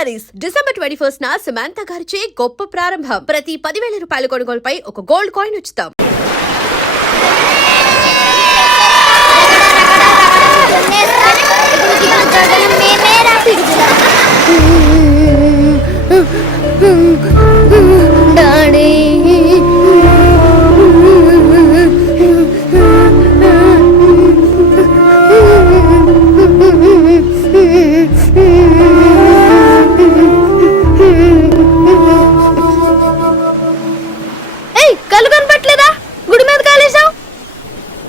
Saris December 21 Samantha గారిచే గొప్ప ప్రారంభం. ప్రతి 10,000 రూపాయల కొనుగోలుపై ఒక గోల్డ్ కాయిన్ ఉచితం.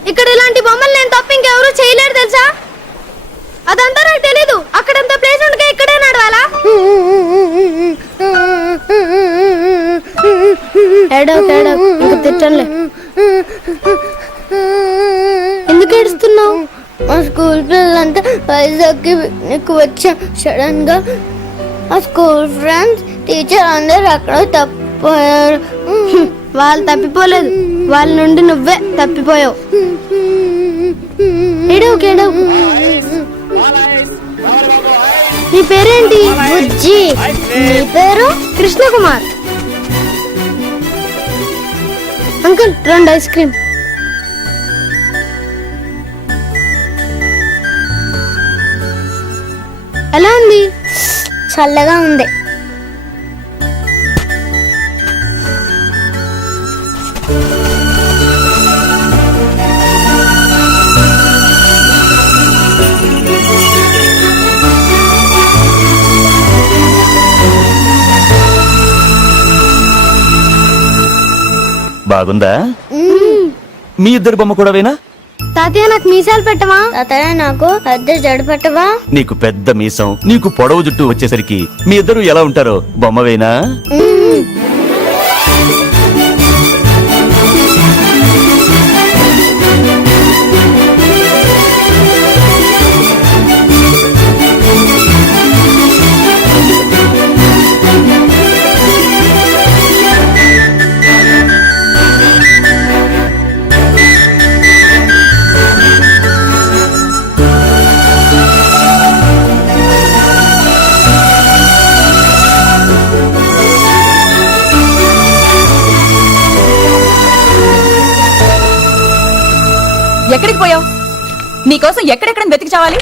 ఇక్కడ ఇలాంటి బొమ్మలు నేను తప్ప ఇంకెవరూ చేయలేరు తెలుసా? అదంతా నాకు తెలీదు. అక్కడంత ప్లేస్ ఉండగా ఇక్కడే నడవాలా? ఇంక తిట్టంలే. ఎందుకు ఏడుస్తున్నావు? మా స్కూల్ పిల్లలంతా వైజాగ్కి పిక్నిక్ వచ్చాం. సడన్ గా మా స్కూల్ ఫ్రెండ్స్ టీచర్ అందరు అక్కడ తప్పిపోయారు. వాళ్ళు తప్పిపోలేదు, వాళ్ళ నుండి నువ్వే తప్పిపోయావు. నీ పేరేంటి? బుజ్జి. నీ పేరు? Krishna Kumar. Uncle 2 ice cream. ఎలా ఉంది? చల్లగా ఉంది. బాగుందా? మీ ఇద్దరు బొమ్మ కూడా వేనా? తాతయ్య నాకు మీసాలు పెట్టవా? తాతయ్య నాకు పెద్ద జడ పెట్టవా? నీకు పెద్ద మీసం, నీకు పొడవు జుట్టు వచ్చేసరికి మీ ఇద్దరు ఎలా ఉంటారో బొమ్మ వేనా? ఎక్కడికి పోయావు? నీకోసం ఎక్కడెక్కడ వెతికి చావాలి?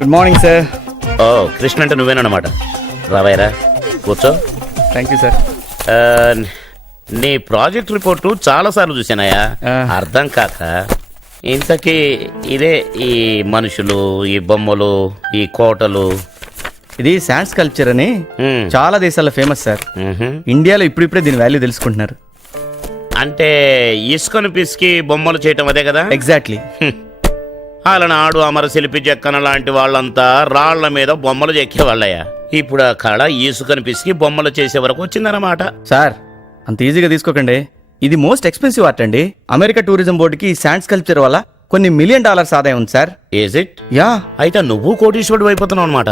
Good morning sir. ఓ కృష్ణ అంటే నువ్వేనమాట. రావాయరా, కూర్చో. Thank you sir. నీ ప్రాజెక్ట్ రిపోర్టు చాలాసార్లు చూసానయ్యా, అర్థం కాక. ఇంతకీ ఇదే ఈ మనుషులు, ఈ బొమ్మలు, ఈ కోటలు? ఇది శాండ్స్ కల్చర్ అని చాలా దేశాల్లో ఫేమస్ సార్. ఇండియాలో ఇప్పుడిప్పుడే దీని వాల్యూ తెలుసుకుంటున్నారు. అంటే ఇసుకను పిసికి బొమ్మలు చేయటం అదే కదా? ఎగ్జాక్ట్లీ. అలనాడు అమరశిల్పి జక్కన లాంటి వాళ్ళంతా రాళ్ల మీద బొమ్మలు చెక్కేవాళ్ళయ్యా. ఇప్పుడు ఆ కళ ఇసుకను పిసికి బొమ్మలు చేసే వరకు వచ్చిందన్నమాట. సార్ అంత ఈజీగా తీసుకోకండి. ఇది మోస్ట్ ఎక్స్పెన్సివ్ ఆర్ట్ అండి. అమెరికా టూరిజం బోర్డుకి ఈ శాండ్స్ కల్చర్ వల్ల కొన్ని $1 మిలియన్ ఆదాయం ఉంది సార్. Is it? యా. అయితే నువ్వు కోటీశ్వరుడు అయిపోతున్నావు అనమాట.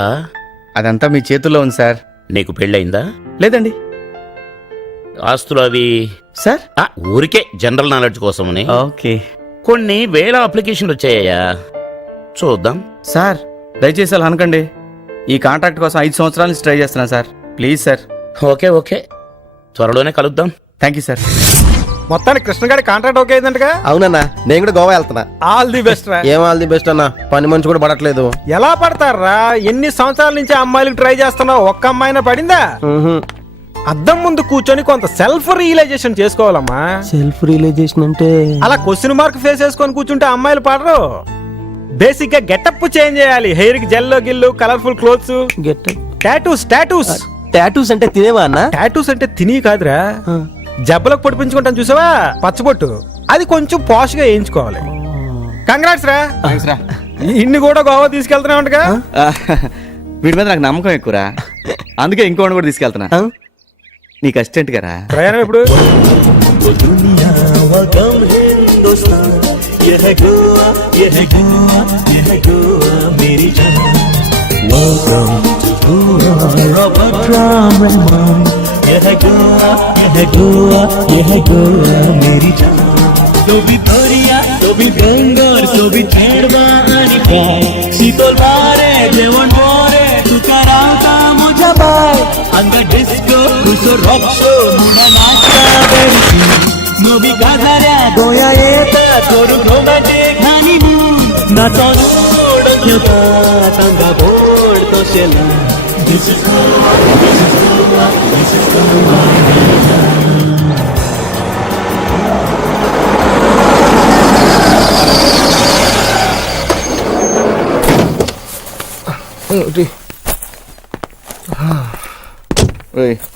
అదంతా మీ చేతుల్లో ఉంది సార్. నీకు పెళ్ళయిందా? లేదండి. ఆస్తులు అవి సార్ ఊరికే జనరల్ నాలెడ్జ్ కోసమని. ఓకే. కొన్ని వేల అప్లికేషన్లు వచ్చాయ్యా, చూద్దాం. సార్ దయచేసి అలా అనకండి. ఈ కాంట్రాక్ట్ కోసం 5 సంవత్సరాల నుంచి ట్రై చేస్తున్నాను sir. Please sir. Okay okay, త్వరలోనే కలుద్దాం. Thank you sir. మొత్తానికి కృష్ణ గారి కాంట్రాక్ట్ ఓకే అయిందంటగా? అవునన్నా, నేను కూడా గోవా వెళ్తున్నా. ఆల్ ది బెస్ట్ రా. ఏం ఆల్ ది బెస్ట్ అన్నా, పని మనిషి కూడా పడట్లేదు. ఎలా పడతారా? ఎన్ని సంవత్సరాల నుంచి అమ్మాయిలకు ట్రై చేస్తున్నావు, ఒక్క అమ్మాయినా పడిందా? అద్దం ముందు కూర్చొని కొంత సెల్ఫ్ రియలైజేషన్ చేసుకోవాలమ్మా. సెల్ఫ్ రియలైజేషన్ అంటే అలా క్వశ్చన్ మార్క్ ఫేస్ వేసుకొని కూర్చుంటే అమ్మాయిలు పడరు. బేసిక్ గా గెటప్ చేంజ్ చేయాలి. హెయిర్ కి జెల్లో గిల్లు, colourful clothes, get tattoos. Tattoos అంటే తినేవా అన్న? టాటూస్ అంటే తిని కాదురా, జబ్బలకు పొడిపించుకుంటాం చూసావా, పచ్చబొట్టు, అది కొంచెం పాష్ గా వేయించుకోవాలి. కంగ్రాట్స్ రా. ఇన్ని కూడా గోవా తీసుకెళ్తున్నావుగా. వీడి మీద నాకు నమ్మకం ఎక్కువరా, అందుకే ఇంకోటి కూడా తీసుకెళ్తున్నా. నీకు అసిస్టెంట్ గారా? ప్రయాణం ఎప్పుడు?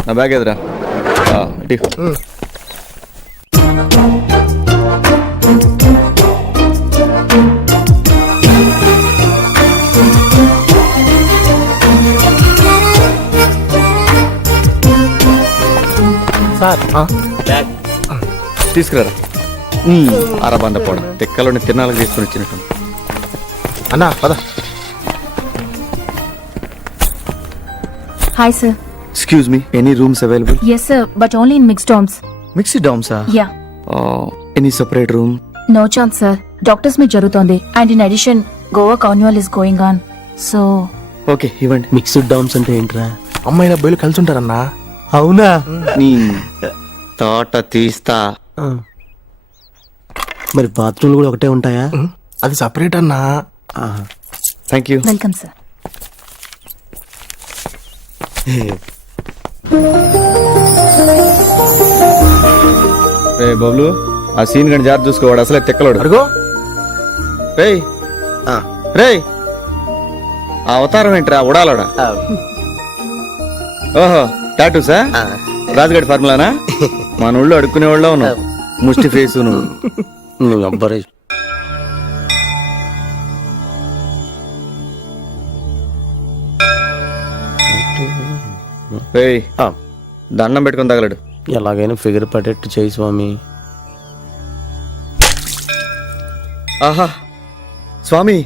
నా బ్యాగ్ ఎదురా. తీసుకురారా. అరబంద పోవడం తెక్కలోని తిన్నాళ్ళకి తీసుకుని వచ్చినట్టు. అన్నా పద. Hi sir. Excuse me, any rooms available? Yes sir, but only in mixed dorms. Mixed డామ్సా? Yeah. Any separate room? No chance sir. Doctors meet జరుగుతోంది. And in addition, Goa carnival is going on. So. Okay ఇవ్వండి. Mixed DOMS అంటే ఏంట్రా? అమ్మాయిల అబ్బాయిలు కలిసి ఉంటారన్నా. అవునా? నీ తోట తీస్తా. మరి బాత్రూమ్లు కూడా ఒకటే ఉంటాయా? అది సపరేట్ అన్నా. Thank you. Welcome sir. రే బబ్లు, ఆ సీన్ గని జాగ్రత్త చూసుకోవాడు, అసలే తెక్కలోడు. అడుగో. రేయ్ రేయ్, ఆ అవతారం ఏంట్రా ఉడాలోడా? ఓహో టాటూసా? రాజుగడి ఫార్ములానా? మన ఊళ్ళో అడుక్కునే వాళ్ళ ఉన్నావు, ముష్టి ఫేసు నువ్వు. నువ్వు అబ్బరే. రేయ్ దండం పెట్టుకుని తగలడు. ఎలాగైనా ఫిగర్ పడేట్టు చేయి స్వామి. ఆహా స్వామి,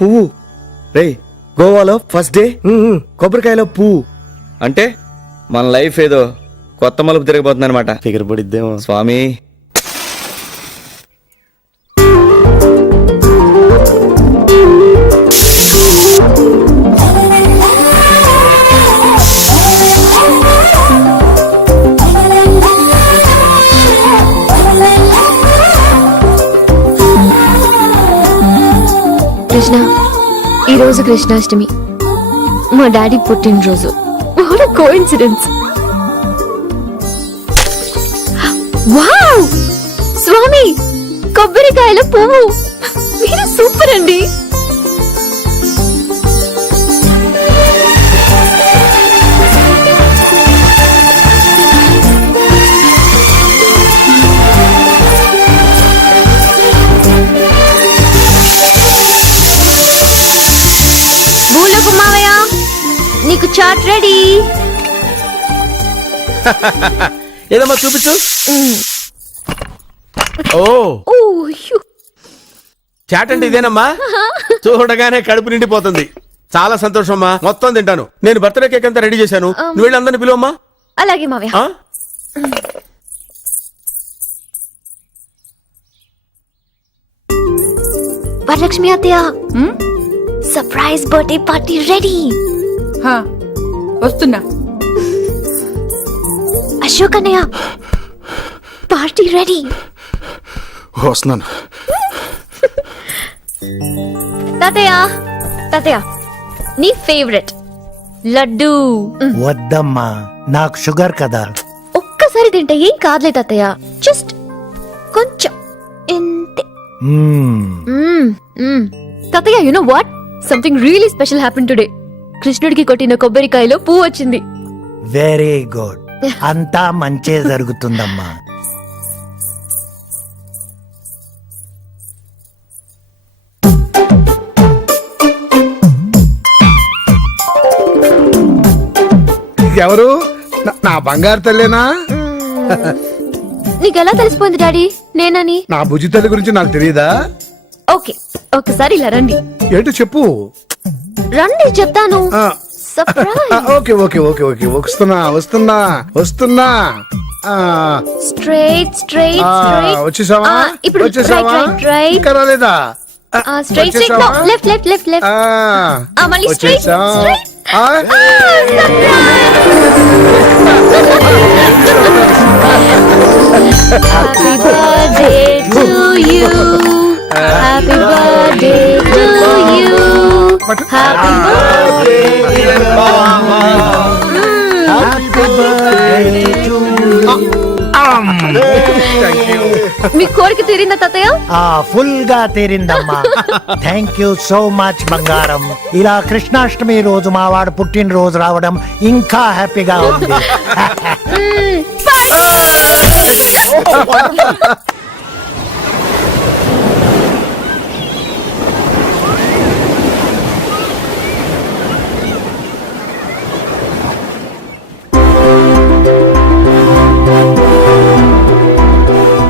పువ్వు. రేయ్ గోవాలో ఫస్ట్ డే కొబ్బరికాయలో పువ్వు అంటే మన లైఫ్ ఏదో కొత్త మలుపు తిరగబోతుంది అనమాట. ఫిగర్ పడిద్దేమో స్వామి. కృష్ణ, ఈరోజు కృష్ణాష్టమి, మా డాడీ పుట్టినరోజు. What a coincidence. వావ్ స్వామి, కొబ్బరికాయల పువ్వు, మీరు సూపర్ అండి. భూలకు మావయ్య, నీకు చాట్ రెడీ. ఏదమ్మా చూపించు. ఓ చాట్ అంటే ఇదేనమ్మా? చూడగానే కడుపు నిండిపోతుంది. చాలా సంతోషమ్మా, మొత్తం తింటాను. నేను బర్త్డే కేక్ అంతా రెడీ చేశాను, నువ్వు వెళ్ళి అందరిని పిలువమ్మా. అలాగే మావయ్య. వరలక్ష్మి అత్తయ్య, సర్ప్రైజ్ బర్త్డే పార్టీ రెడీ. వస్తున్నా. అశోక్ అన్నయ్య, పార్టీ రెడీ. వస్తున్నాను. తాతయ్య తాతయ్య, నీ ఫేవరెట్ లడ్డు. వద్దమ్మా, నాకు షుగర్ కదా. ఒక్కసారి తింటే ఏం కాదులే తాతయ్య, జస్ట్ కొంచెం ఇంతే. తాతయ్య, you know what, something really special happen today. కృష్ణుడికి కొట్టిన కొబ్బరికాయలో పువ్వు వచ్చింది. Very good. అంతా మంచే జరుగుతుందమ్మా. ఎవరు? నా బంగారు తల్లేనా? నీకెలా తెలిసిపోయింది డాడీ నేనని? నా బుజ్జి తల్లి గురించి నాకు తెలియదా? ఓకే, ఒకసారి ఇలా రండి. ఏంటో చెప్పు. రండి చెప్తాను. ఆ, surprise. Okay okay okay okay, వస్తున్నా వస్తున్నా వస్తున్నా. స్ట్రైట్ స్ట్రైట్ ఆ, స్ట్రైట్. వచ్చేసావా? ఇప్పుడు వచ్చేసావా? రైట్ రైట్ ఇంకా రాలేదా? Straight straight. No, left left left left. మళ్ళీ స్ట్రైట్ వచ్చేసా? స్ట్రైట్. ఆ, Happy birthday to you. Happy birthday to you. Happy birthday. మీ కోరిక తీరిందా తాతయ్య? ఫుల్ గా తీరిందమ్మా. థ్యాంక్ యూ సో మచ్ బంగారం. ఇలా కృష్ణాష్టమి రోజు మా వాడు పుట్టినరోజు రావడం ఇంకా హ్యాపీగా ఉంది.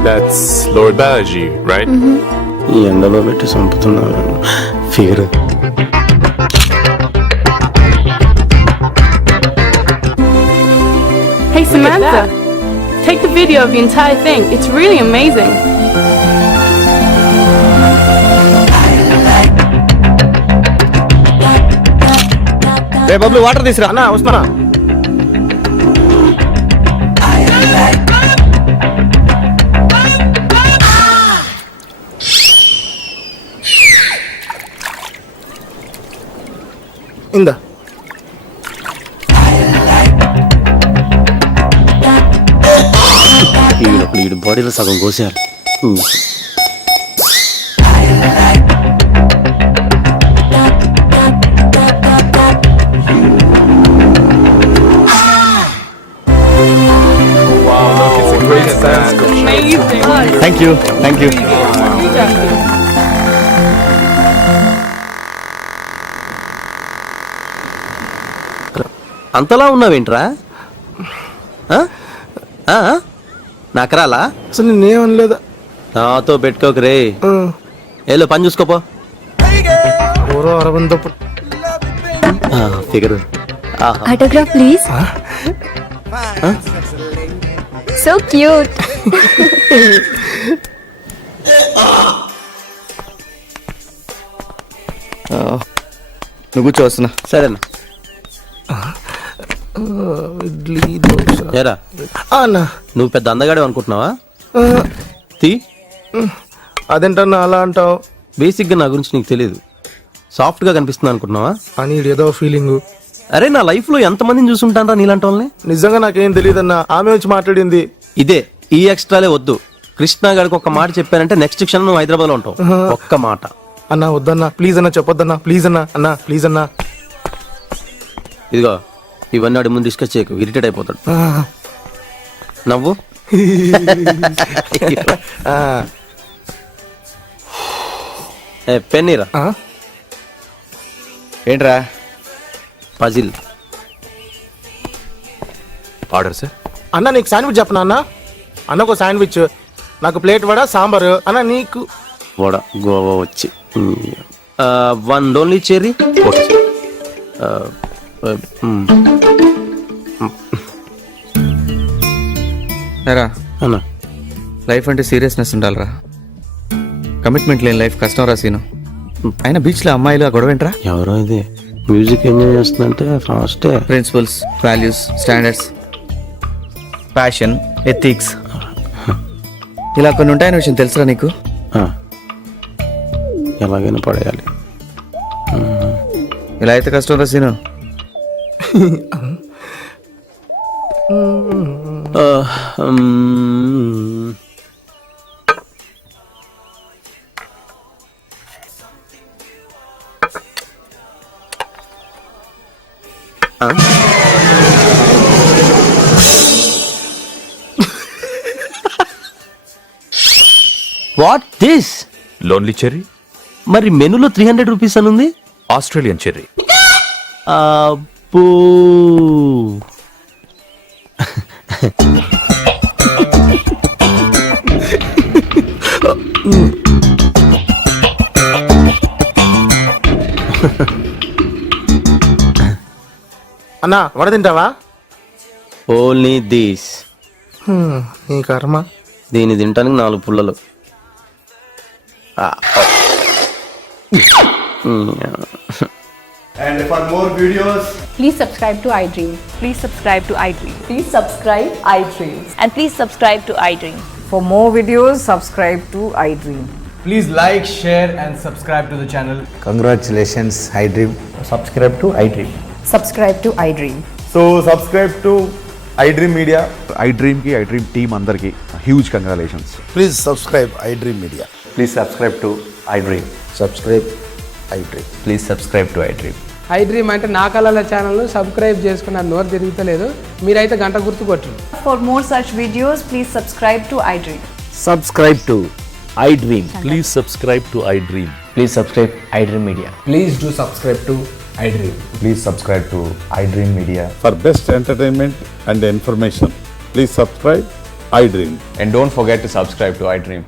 That's Lord Balaji, right? ఈ ఎండలో పెట్టి చంపుతున్నారు figure. Hey Samantha, take the video of the entire thing. It's really amazing. Ray Bablu, water తీసురా. అన్నా వస్తున్నా. ఇందా. ఈడు బాడీలో సగం కోసారు. Amazing. Thank you thank you. అంతలా ఉన్నావేంట్రా? నాకరాలా? అసలు నేనేమనలేదా? నాతో పెట్టుకోక రే. ఏలో పని చూసుకోపో. పూర్వ Aurobindo figure. Autograph please. So cute. నువ్వు కూర్చో, వస్తున్నా. సరేనా? ఇడ్లీ దోశ. ఏరా, అన్నా నువ్వు పెద్ద అందగాడే అనుకుంటున్నావా? తీ. అదేంటన్నా అలా అంటావు? బేసిక్గా నా గురించి నీకు తెలియదు. సాఫ్ట్గా కనిపిస్తుంది అనుకుంటున్నావా? అని ఏదో ఫీలింగ్. అరే, నా లైఫ్లో ఎంతమందిని చూసుంటానరా నీలాంటి వాళ్ళని. నిజంగా నాకేం తెలియదన్నా. ఆమె వచ్చి మాట్లాడింది ఇదే. ఈ ఎక్స్ట్రాలే వద్దు. కృష్ణ గారికి ఒక మాట చెప్పానంటే నెక్స్ట్ క్షణం నువ్వు హైదరాబాద్ లో ఉంటావు. ఒక్క మాట అన్నా. వద్దన్నా ప్లీజ్ అన్నా, చెప్పొద్దన్నా ప్లీజ్ అన్నా. అన్నా ప్లీజ్ అన్నా. ఇదిగో, ఇవన్నీ వాడి ముందు డిస్కస్ చేయకు, ఇరిటేట్ అయిపోతాడు. నవ్వు. పెన్నీరా. ఏంట్రా? Puzzle order sir. అన్నా నీకు శాండ్విచ్ చెప్పనా అన్నా? అన్నకు శాండ్విచ్, నాకు ప్లేట్ వడ సాంబారు. అన్నా నీకు వడ గోవా వచ్చి 1 ఓన్లీ చెర్రీ. Okay sir. అన్నా, లైఫ్ అంటే సీరియస్నెస్ ఉండాలిరా. కమిట్మెంట్ లేని లైఫ్ కష్టం రా సీను. అయినా బీచ్లో అమ్మాయిలు ఆ గొడవ ఏంట్రా? ఎవరో ఇది మ్యూజిక్ ఎంజాయ్ చేస్తుందంటే ఫాస్టే. Principles, values, standards, passion, ethics, ఇలా కొన్ని ఉంటాయనే విషయం తెలుసురా నీకు? ఎలాగైనా పడేయాలి. ఇలా అయితే కష్టం రా Seenu. What this? Lonely cherry, మరి మెనూలో 300 రూపీస్ అని ఉంది. Australian cherry. అబ్బో. అన్నా వడ తింటావా? Only these. నీ కర్మ. దీన్ని తింటానికి 4 పుల్లలు. And for more videos, Please subscribe to iDream. Please subscribe to iDream. Please subscribe iDream. And please subscribe to iDream. For more videos, subscribe to iDream. Please like, share and subscribe to the channel. Congratulations iDream. Subscribe to iDream. Subscribe to iDream. so subscribe to iDream Media. iDream కి iDream team అందరికి huge congratulations. Please subscribe iDream media. Please subscribe to iDream. Subscribe iDream. Please subscribe to iDream. iDream అంటే నా కళల channel subscribe చేసుకున్న నోరు తిరుగుతలేదు. మీరైతే గంట గుర్తు కొట్టండి. For more such videos, please subscribe to iDream. Subscribe to iDream. Please subscribe to iDream. Please subscribe iDream media. Please do subscribe to iDream. Please subscribe to iDream media. For best entertainment and information, please subscribe iDream. And don't forget to subscribe to iDream.